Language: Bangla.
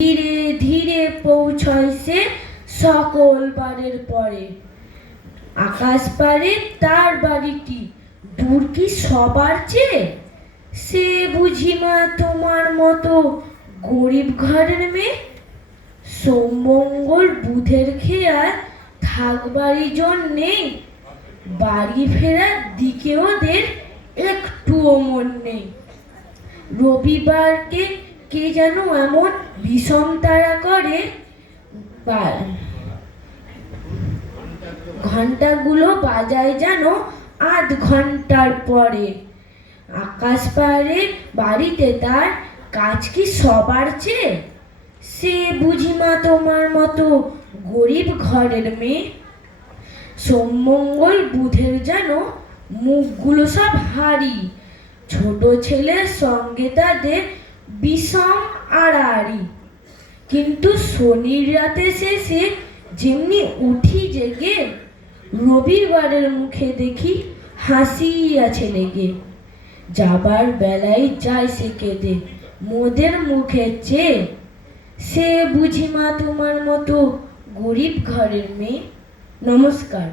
ধীরে ধীরে পৌঁছয় সে সকল বারের পরে। আকাশ পারে তার বাড়িটি, দূর কি সবার চেয়ে? সে বুঝি মা তোমার মতো গরিব ঘরের মেয়ে। সোমমঙ্গল বুধের খেয়াল থাকবারই জন্যে বাড়ি ফেরার দিকে ওদের একটুও মন নেই। রবিবারকে কে যেন এমন বিষম তাড়া করে, ঘন্টাগুলো বাজায় যেন আধ ঘন্টার পরে। আকাশ পারে বাড়িতে তার কাজ কি সবার চেয়ে? সে বুঝি মা তোমার মতো গরিব ঘরের মেয়ে। সোমমঙ্গল বুধের যেন মুখগুলো সব হারি, ছোট ছেলের সঙ্গে তাদের বিষম আড়াআড়ি। কিন্তু শনির রাতে শেষে যেমনি উঠি জেগে, রবিবারের মুখে দেখি হাসি আছে লেগে। যাবার বেলায় যায় সে কেঁদে মোদের মুখে চেয়ে। সে বুঝি মা তোমার মতো গরিব ঘরের মেয়ে। নমস্কার।